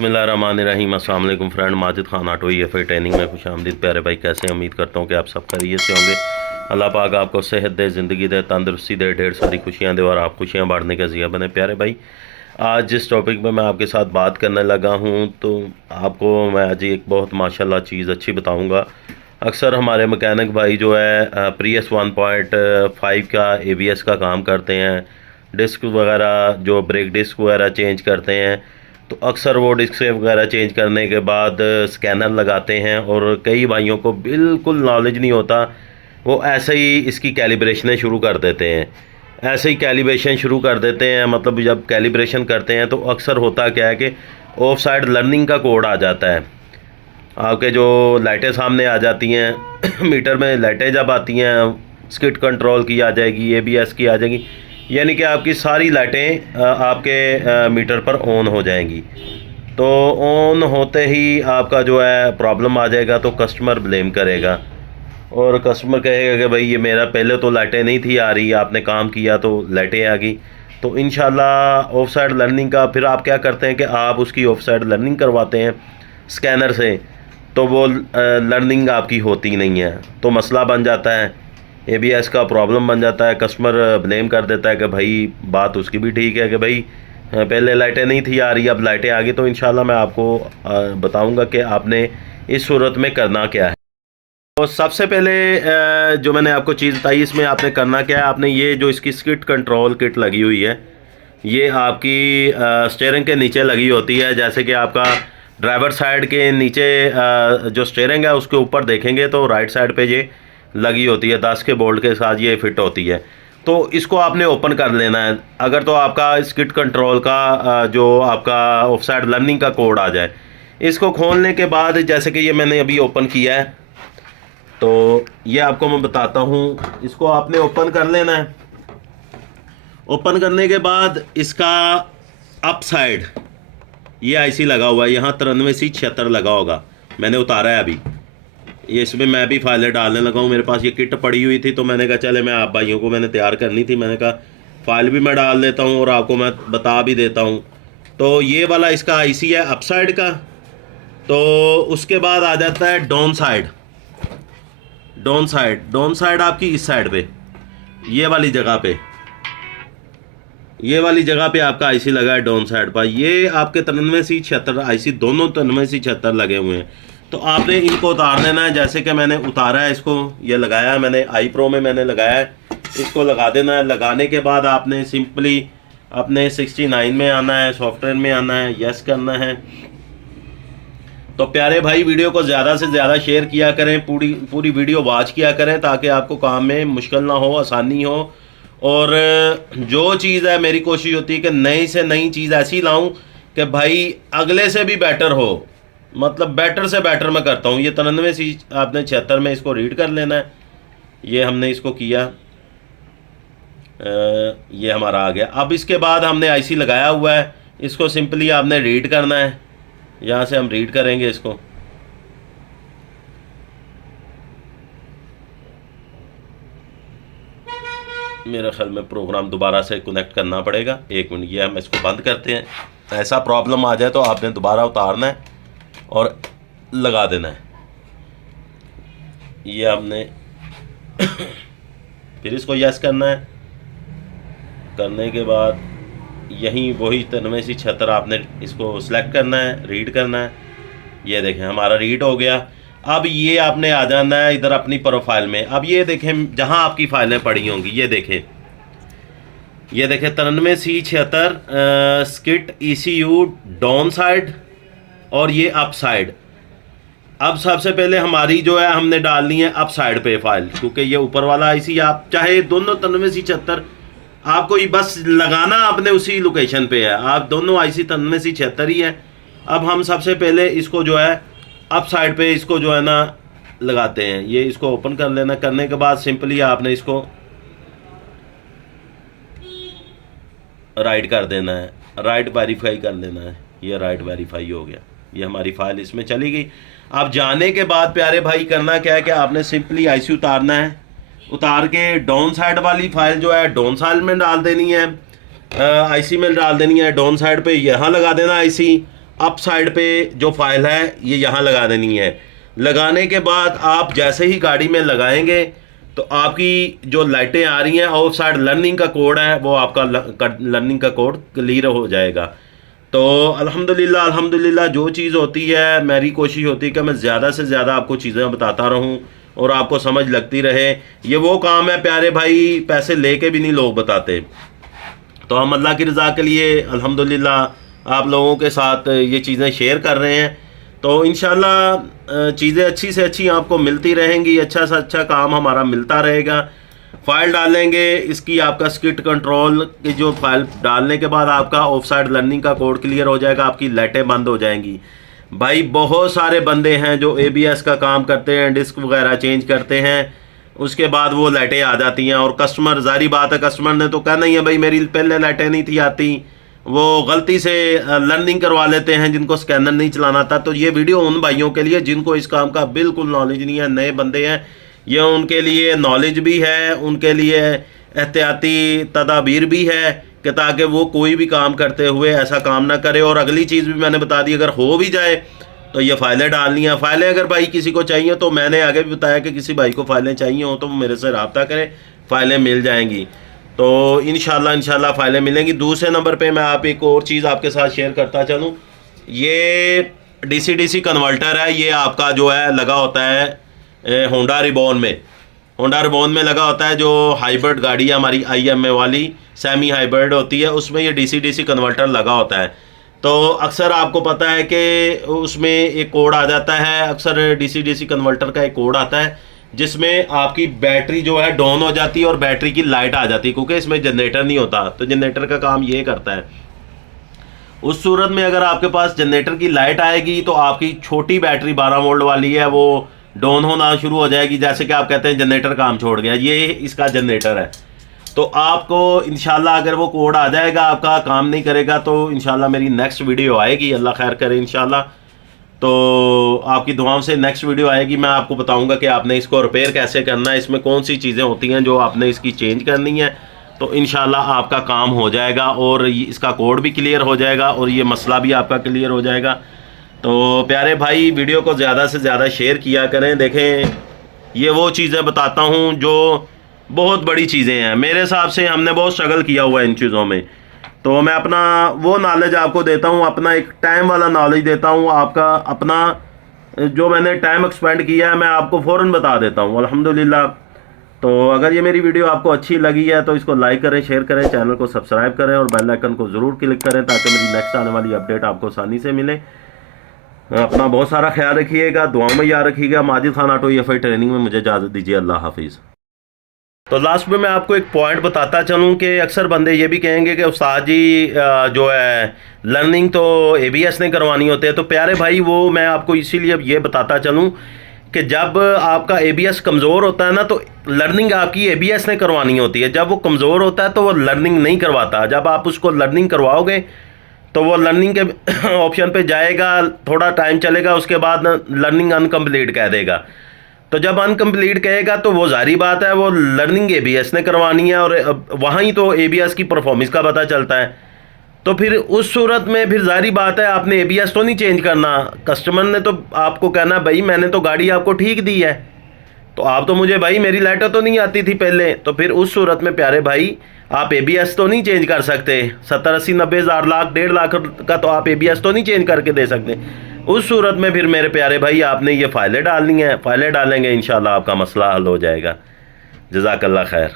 बिस्मिल्लाहिर्रहमानिर्रहीम। अस्सलाम वालेकुम friend, Majid Khan auto EFI training में खुशामदीद। प्यारे भाई कैसे हैं? उम्मीद करता हूँ कि आप सब खैरियत से होंगे। अल्लाह पाक आपको सेहत दे, ज़िंदगी दे, तंदुरुस्ती दे, ढेर सारी खुशियाँ दे और आप खुशियाँ बांटने का ज़रिया बने। प्यारे भाई, आज जिस टॉपिक पे मैं आपके साथ बात करने लगा हूँ तो आपको मैं आज एक बहुत माशाल्लाह चीज़ अच्छी बताऊँगा। अक्सर हमारे मैकेनिक भाई जो है प्रियस 1.5 का ABS का काम करते हैं, डिस्क वगैरह जो ब्रेक डिस्क वगैरह चेंज करते हैं, तो अक्सर वो डिस्क वगैरह चेंज करने के बाद स्कैनर लगाते हैं और कई भाइयों को बिल्कुल नॉलेज नहीं होता। वो ऐसे ही इसकी कैलिब्रेशनें शुरू कर देते हैं, ऐसे ही कैलिब्रेशन शुरू कर देते हैं। मतलब जब कैलिब्रेशन करते हैं तो अक्सर होता क्या है कि ऑफ साइड लर्निंग का कोड आ जाता है। आपके जो लाइटें सामने आ जाती हैं मीटर में लाइटें जब आती हैं, स्किड कंट्रोल की आ जाएगी, ABS की आ जाएगी, यानी कि आपकी सारी लाइटें आपके मीटर पर ऑन हो जाएंगी। तो ऑन होते ही आपका जो है प्रॉब्लम आ जाएगा, तो कस्टमर ब्लेम करेगा और कस्टमर कहेगा कि भाई ये मेरा पहले तो लाइटें नहीं थी आ रही, आपने काम किया तो लाइटें आ गई। तो इंशाल्लाह ऑफ साइड लर्निंग का फिर आप क्या करते हैं कि आप उसकी ऑफ साइड लर्निंग करवाते हैं स्कैनर से, तो वो लर्निंग आपकी होती नहीं है, तो मसला बन जाता है, ABS का प्रॉब्लम बन जाता है। कस्टमर ब्लेम कर देता है कि भाई बात उसकी भी ठीक है कि भाई पहले लाइटें नहीं थी आ रही, अब लाइटें आ गई। तो इंशाल्लाह मैं आपको बताऊंगा कि आपने इस सूरत में करना क्या है। तो सबसे पहले जो मैंने आपको चीज़ बताई, इसमें आपने करना क्या है, आपने ये जो इसकी स्किड कंट्रोल किट लगी हुई है, ये आपकी स्टीयरिंग के नीचे लगी होती है। जैसे कि आपका ड्राइवर साइड के नीचे जो स्टीयरिंग है उसके ऊपर देखेंगे तो राइट साइड पे ये लगी होती है, 10 के बोल्ट के साथ ये फिट होती है। तो इसको आपने ओपन कर लेना है। अगर तो आपका स्किड कंट्रोल का जो आपका ऑफ साइड लर्निंग का कोड आ जाए, इसको खोलने के बाद जैसे कि ये मैंने अभी ओपन किया है, तो ये आपको मैं बताता हूँ। इसको आपने ओपन कर लेना है। ओपन करने के बाद इसका अप साइड ये IC लगा हुआ है, यहाँ 93C76 लगा होगा, मैंने उतारा है अभी। ये इसमें मैं भी फाइलें डालने लगा हूँ। मेरे पास ये किट पड़ी हुई थी तो मैंने कहा चले मैं आप भाइयों को मैंने तैयार करनी थी, मैंने कहा फाइल भी मैं डाल देता हूँ और आपको मैं बता भी देता हूँ। तो ये वाला इसका IC है अप साइड का। तो उसके बाद आ जाता है डाउन साइड। डाउन साइड आपकी इस साइड पे, ये वाली जगह पे, ये वाली जगह पे आपका IC लगा है डाउन साइड पर। ये आपके 93C76 IC दोनों 93C76 लगे हुए हैं। तो आपने इनको उतार देना है। जैसे कि मैंने उतारा है इसको, ये लगाया है मैंने iPro में मैंने लगाया है, इसको लगा देना है। लगाने के बाद आपने सिंपली अपने 69 में आना है, सॉफ्टवेयर में आना है, यस करना है। तो प्यारे भाई वीडियो को ज़्यादा से ज़्यादा शेयर किया करें, पूरी वीडियो वॉच किया करें ताकि आपको काम में मुश्किल ना हो, आसानी हो। और जो चीज़ है मेरी कोशिश होती है कि नई से नई चीज़ ऐसी लाऊं कि भाई अगले से भी बेटर हो, मतलब बेटर से बेटर मैं करता हूँ। ये 93C आपने 76 में इसको रीड कर लेना है। ये हमने इसको किया, ये हमारा आ गया। अब इसके बाद हमने IC लगाया हुआ है, इसको सिंपली आपने रीड करना है। यहाँ से हम रीड करेंगे इसको। मेरे ख्याल में प्रोग्राम दोबारा से कनेक्ट करना पड़ेगा। 1 मिनट, ये हम इसको बंद करते हैं। ऐसा प्रॉब्लम आ जाए तो आपने दोबारा उतारना है और लगा देना है। ये हमने फिर इसको यस करना है। करने के बाद यहीं वही 93C76 आपने इसको सिलेक्ट करना है, रीड करना है। ये देखें हमारा रीड हो गया। अब ये आपने आ जाना है इधर अपनी प्रोफाइल में। अब ये देखें जहां आपकी फाइलें पड़ी होंगी, ये देखें 93C76 skit ECU down side और ये अप साइड। अब सबसे पहले हमारी जो है हमने डालनी है अप साइड पे फाइल, क्योंकि ये ऊपर वाला IC आप चाहे दोनों 93C76 आपको ये बस लगाना अपने उसी लोकेशन पे है, आप दोनों IC 93C76 ही है। अब हम सबसे पहले इसको जो है अप साइड पे इसको जो है ना लगाते हैं। ये इसको ओपन कर लेना। करने के बाद सिंपली आपने इसको राइट कर देना है, राइट वेरीफाई कर लेना है। ये राइट वेरीफाई हो गया, ये हमारी फाइल इसमें चली गई। अब जाने के बाद प्यारे भाई करना क्या है कि आपने सिंपली IC उतारना है। उतार के डाउन साइड वाली फाइल जो है डाउन साइड में डाल देनी है, IC में डाल देनी है। डाउन साइड पे यहाँ लगा देना IC। अप साइड पे जो फाइल है ये यहाँ लगा देनी है। लगाने के बाद आप जैसे ही गाड़ी में लगाएंगे तो आपकी जो लाइटें आ रही हैं ऑफ साइड लर्निंग का कोड है वो आपका लर्निंग का कोड क्लियर हो जाएगा। तो अल्हम्दुलिल्लाह अल्हम्दुलिल्लाह जो चीज़ होती है मेरी कोशिश होती है कि मैं ज़्यादा से ज़्यादा आपको चीज़ें बताता रहूं और आपको समझ लगती रहे। ये वो काम है प्यारे भाई, पैसे लेके भी नहीं लोग बताते। तो हम अल्लाह की रज़ा के लिए अल्हम्दुलिल्लाह आप लोगों के साथ ये चीज़ें शेयर कर रहे हैं। तो इंशाल्लाह चीज़ें अच्छी से अच्छी आपको मिलती रहेंगी, अच्छा से अच्छा काम हमारा मिलता रहेगा। फाइल डालेंगे इसकी, आपका स्किट कंट्रोल की जो फाइल डालने के बाद आपका ऑफ साइड लर्निंग का कोड क्लियर हो जाएगा, आपकी लाइटें बंद हो जाएंगी। भाई बहुत सारे बंदे हैं जो ABS का काम करते हैं, डिस्क वगैरह चेंज करते हैं, उसके बाद वो लाइटें आ जाती हैं। और कस्टमर, जारी बात है कस्टमर ने तो कहना ही है भाई मेरी पहले लाइटें नहीं थी आती, वो गलती से लर्निंग करवा लेते हैं जिनको स्कैनर नहीं चलाना था। तो ये वीडियो उन भाइयों के लिए जिनको इस काम का बिल्कुल नॉलेज नहीं है, नए बंदे हैं, ये उनके लिए नॉलेज भी है, उनके लिए एहतियाती तदाबीर भी है कि ताकि वो कोई भी काम करते हुए ऐसा काम ना करे। और अगली चीज़ भी मैंने बता दी, अगर हो भी जाए तो ये फाइलें डालनी है। फाइलें अगर भाई किसी को चाहिए तो मैंने आगे भी बताया कि किसी भाई को फाइलें चाहिए हो तो मेरे से रब्ता करें, फ़ाइलें मिल जाएंगी। तो इंशाल्लाह फाइलें मिलेंगी। दूसरे नंबर पे मैं आप एक और चीज़ आपके साथ शेयर करता चलूँ, ये DC कन्वर्टर है। ये आपका जो है लगा होता है होंडा रिबॉन में लगा होता है। जो हाइब्रिड गाड़ी है हमारी IMA वाली सेमी हाइब्रिड होती है, उसमें ये DC कन्वर्टर लगा होता है। तो अक्सर आपको पता है कि उसमें एक कोड आ जाता है, अक्सर DC कन्वर्टर का एक कोड आता है जिसमें आपकी बैटरी जो है डाउन हो जाती है और बैटरी की लाइट आ जाती है, क्योंकि इसमें जनरेटर नहीं होता। तो जनरेटर का काम ये करता है। उस सूरत में अगर आपके पास जनरेटर की लाइट आएगी तो आपकी छोटी बैटरी 12 वोल्ट वाली है वो डाउन होना शुरू हो जाएगी। जैसे कि आप कहते हैं जनरेटर काम छोड़ गया, ये इसका जनरेटर है। तो आपको इंशाल्लाह अगर वो कोड आ जाएगा, आपका काम नहीं करेगा, तो इंशाल्लाह मेरी नेक्स्ट वीडियो आएगी, अल्लाह खैर करे इंशाल्लाह। तो आपकी दुआओं से नेक्स्ट वीडियो आएगी, मैं आपको बताऊंगा कि आपने इसको रिपेयर कैसे करना है, इसमें कौन सी चीज़ें होती हैं जो आपने इसकी चेंज करनी है। तो इंशाल्लाह आपका काम हो जाएगा और इसका कोड भी क्लियर हो जाएगा और ये मसला भी आपका क्लियर हो जाएगा। तो प्यारे भाई वीडियो को ज़्यादा से ज़्यादा शेयर किया करें। देखें ये वो चीज़ें बताता हूँ जो बहुत बड़ी चीज़ें हैं। मेरे हिसाब से हमने बहुत स्ट्रगल किया हुआ है इन चीज़ों में। तो मैं अपना वो नॉलेज आपको देता हूँ, अपना एक टाइम वाला नॉलेज देता हूँ, आपका अपना जो मैंने टाइम एक्सपेंड किया है मैं आपको फ़ौरन बता देता हूँ अल्हम्दुलिल्लाह। तो अगर ये मेरी वीडियो आपको अच्छी लगी है तो इसको लाइक करें, शेयर करें, चैनल को सब्सक्राइब करें और बेल आइकन को ज़रूर क्लिक करें ताकि मेरी नेक्स्ट आने वाली अपडेट आपको आसानी से मिले। अपना बहुत सारा ख्याल रखिएगा, दुआओं में याद रखिएगा। Majid Khan auto EFI training में मुझे इजाज़त दीजिए। अल्लाह हाफिज़। तो लास्ट में मैं आपको एक पॉइंट बताता चलूँ कि अक्सर बंदे ये भी कहेंगे कि उस्ताद जी जो है लर्निंग तो ABS ने करवानी होती है। तो प्यारे भाई वो मैं आपको इसीलिए ये बताता चलूँ कि जब आपका ABS कमज़ोर होता है ना तो लर्निंग आपकी ABS ने करवानी होती है। जब वो कमज़ोर होता है तो वो लर्निंग नहीं करवाता। जब आप उसको लर्निंग करवाओगे तो वो लर्निंग के ऑप्शन पे जाएगा, थोड़ा टाइम चलेगा, उसके बाद लर्निंग अनकम्प्लीट कह देगा। तो जब अनकम्प्लीट कहेगा तो वो जारी बात है वो लर्निंग ABS ने करवानी है और वहाँ ही तो ABS की परफॉर्मेंस का पता चलता है। तो फिर उस सूरत में फिर जारी बात है आपने ABS तो नहीं चेंज करना। कस्टमर ने तो आपको कहना भाई मैंने तो गाड़ी आपको ठीक दी है, तो आप तो मुझे भाई मेरी लाइटें तो नहीं आती थी पहले। तो फिर उस सूरत में प्यारे भाई आप ABS तो नहीं चेंज कर सकते। 70, 80, 90 हज़ार, लाख, 1.5 लाख का तो आप ABS तो नहीं चेंज करके दे सकते। उस सूरत में फिर मेरे प्यारे भाई आपने ये फ़ाइलें डालनी है, फ़ाइलें डालेंगे इंशाल्लाह आपका मसला हल हो जाएगा। जज़ाकल्लाह खैर।